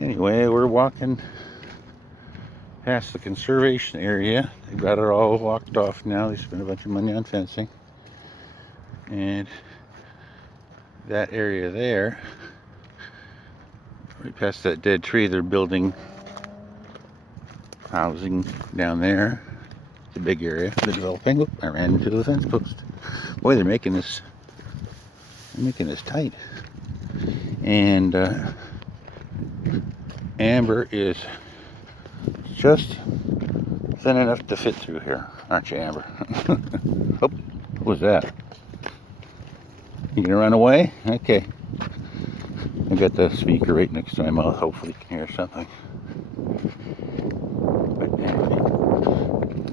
Anyway, we're walking past the conservation area. They've got it all locked off now. They spent a bunch of money on fencing. And that area there, right past that dead tree, they're building housing down there. It's a big area. They're developing. Oop, I ran into the fence post. Boy, they're making this tight. And Amber is just thin enough to fit through here, aren't you, Amber? Oh, what was that? You gonna run away? Okay. I got the speaker right next to my mouth. Hopefully you can hear something. But anyway,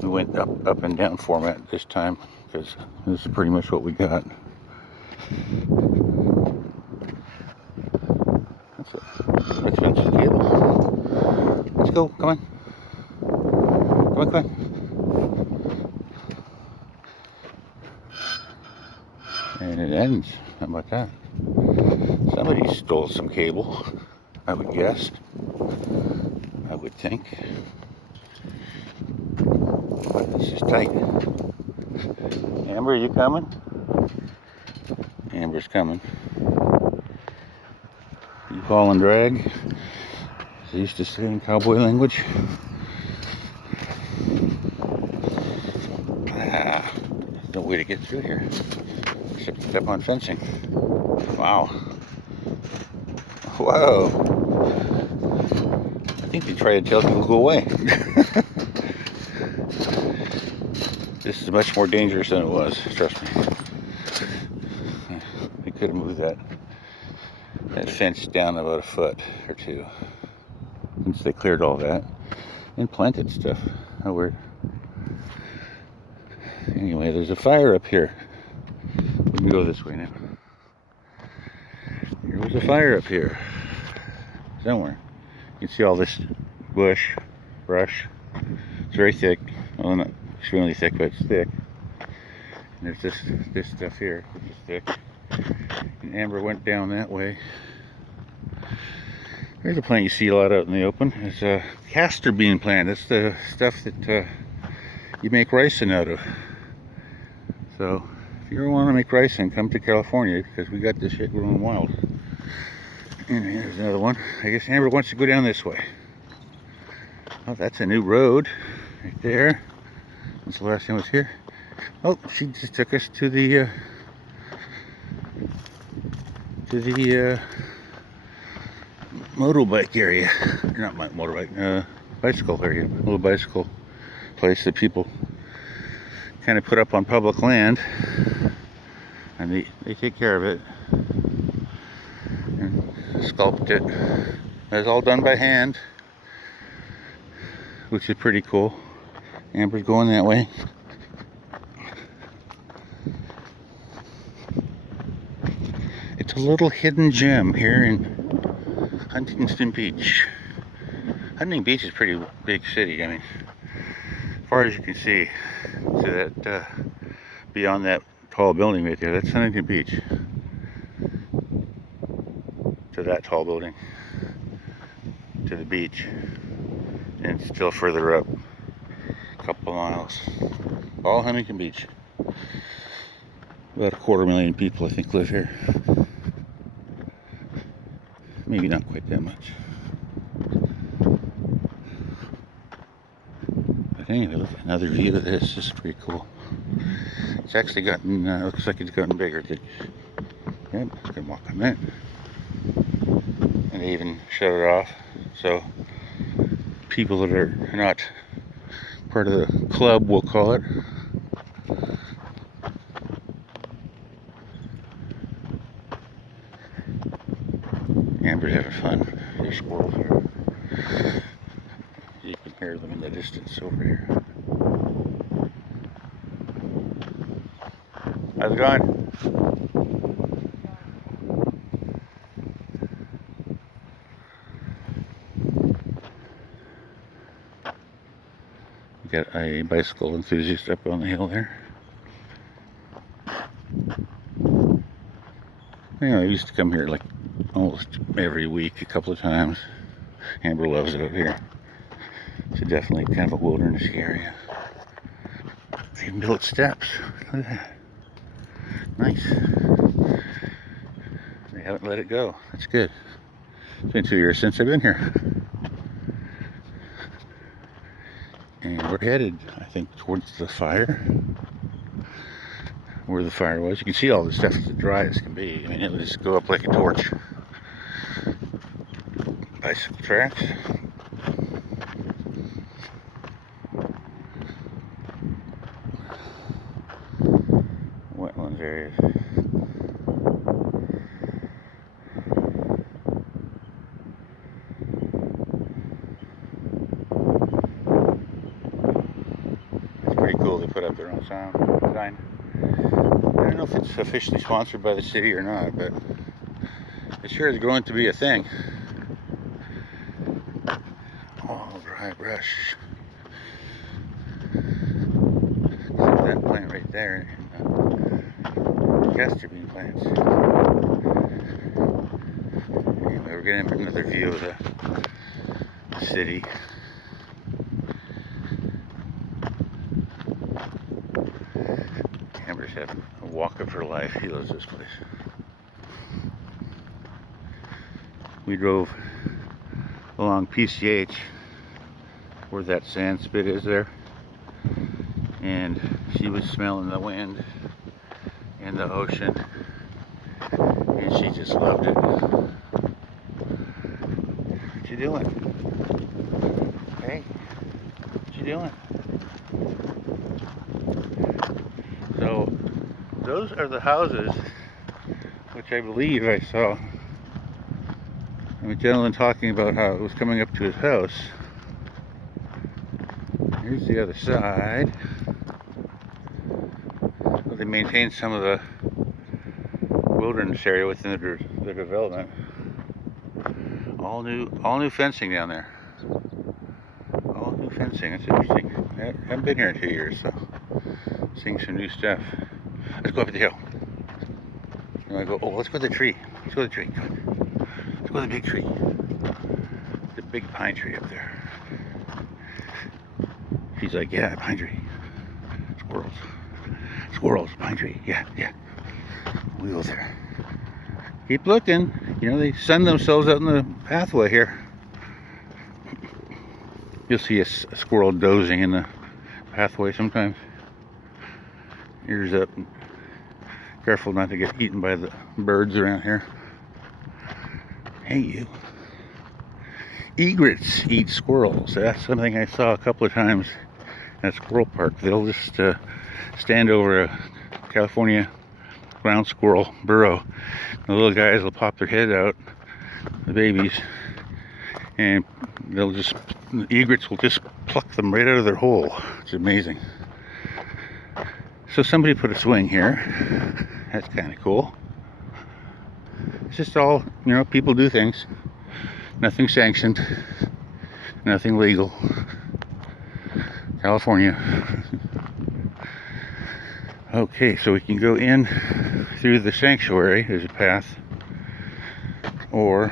we went up and down format this time because this is pretty much what we got. That's an expensive cable. Let's go. Come on. Come on, come on. And it ends. How about that? Somebody stole some cable, I would guess. I would think. But this is tight. Amber, are you coming? Amber's coming. You haul and drag, as they used to say in cowboy language. There's no way to get through here except to step on fencing. Wow. Whoa. I think they try to tell people to go away. This is much more dangerous than it was, trust me. They could have moved that fence down about a foot or two once they cleared all that and planted stuff. How weird. Anyway, there's a fire up here. We can go this way now. There was a fire up here somewhere. You can see all this brush. It's very thick. Well, not extremely thick, but it's thick. And there's this stuff here, which is thick. And Amber went down that way. There's a plant you see a lot out in the open. It's a castor bean plant. That's the stuff that you make ricin out of. So if you ever want to make ricin, come to California because we got this shit growing wild. And here's another one. I guess Amber wants to go down this way. Oh, that's a new road right there. When's the last time I was here? Oh, she just took us to the motorbike area. Not my motorbike, bicycle area. A little bicycle place that people kind of put up on public land, and they take care of it and sculpt it. That's all done by hand, which is pretty cool. Amber's going that way. It's a little hidden gem here in Huntington Beach. Huntington Beach is a pretty big city. I mean, as far as you can see, to that beyond that tall building right there, that's Huntington Beach. To that tall building, to the beach, and still further up, a couple of miles. All Huntington Beach. About 250,000 people, I think, live here. Maybe not quite that much. But anyway, look, another view of this. This is pretty cool. It's actually gotten, looks like it's gotten bigger. Yep, you can walk on that. And they even shut it off. So people that are not part of the club, we'll call it, Amber's having fun. There's squirrels here. You can hear them in the distance over here. How's it going? Got a bicycle enthusiast up on the hill there. You know, I used to come here like almost every week, a couple of times. Amber loves it up here. It's definitely kind of a wilderness area. They even built steps. Look at that. Nice. They haven't let it go. That's good. It's been 2 years since I've been here. And we're headed, I think, towards the fire. Where the fire was. You can see all this stuff as dry as can be. I mean, it'll just go up like a torch. Bicycle tracks. Wetlands areas. It's pretty cool. They put up their own sign. I don't know if it's officially sponsored by the city or not, but it sure is growing to be a thing. All dry brush. That plant right there, castor bean plants. Anyway, we're getting another view of the city. Amber's having a walk of her life. He loves this place. We drove along PCH where that sand spit is there, and she was smelling the wind and the ocean, and she just loved it. What you doing? Hey, what you doing? So those are the houses which I believe I saw a gentleman talking about how it was coming up to his house. Here's the other side. Well, they maintain some of the wilderness area within the development. All new fencing down there. All new fencing. That's interesting. I haven't been here in 2 years, so seeing some new stuff. Let's go up the hill. And I go, oh, let's go to the tree. Let's go to the tree. Let's go to the big tree. The big pine tree up there. She's like, yeah, pine tree. Squirrels. Squirrels, pine tree. Yeah, yeah. We go there. Keep looking. You know, they sun themselves out in the pathway here. You'll see a squirrel dozing in the pathway sometimes. Ears up. Careful not to get eaten by the birds around here. Hey, you. Egrets eat squirrels. That's something I saw a couple of times at Squirrel Park. They'll just stand over a California ground squirrel burrow. The little guys will pop their head out, the babies, and the egrets will just pluck them right out of their hole. It's amazing. So somebody put a swing here. That's kind of cool. It's just all, you know, people do things. Nothing sanctioned. Nothing legal. California. Okay, so we can go in through the sanctuary. There's a path. Or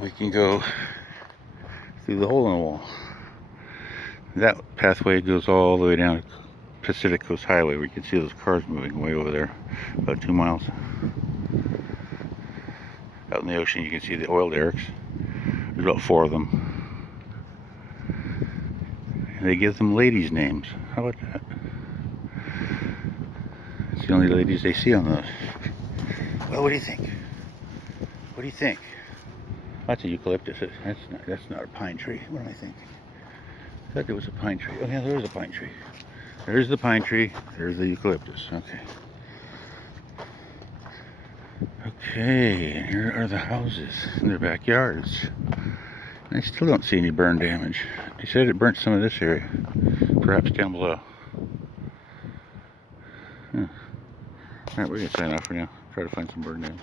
we can go through the hole in the wall. That pathway goes all the way down to Pacific Coast Highway, where you can see those cars moving way over there, about 2 miles. Out in the ocean, you can see the oil derricks. There's about 4 of them. And they give them ladies' names. How about that? It's the only ladies they see on those. Well, what do you think? What do you think? That's a eucalyptus. That's not a pine tree. What am I thinking? I thought there was a pine tree. Oh yeah, there is a pine tree. There's the pine tree. There's the eucalyptus. Okay. Okay, and here are the houses in their backyards. I still don't see any burn damage. They said it burnt some of this area, perhaps down below. Alright, we're going to sign off for now. Try to find some burn damage.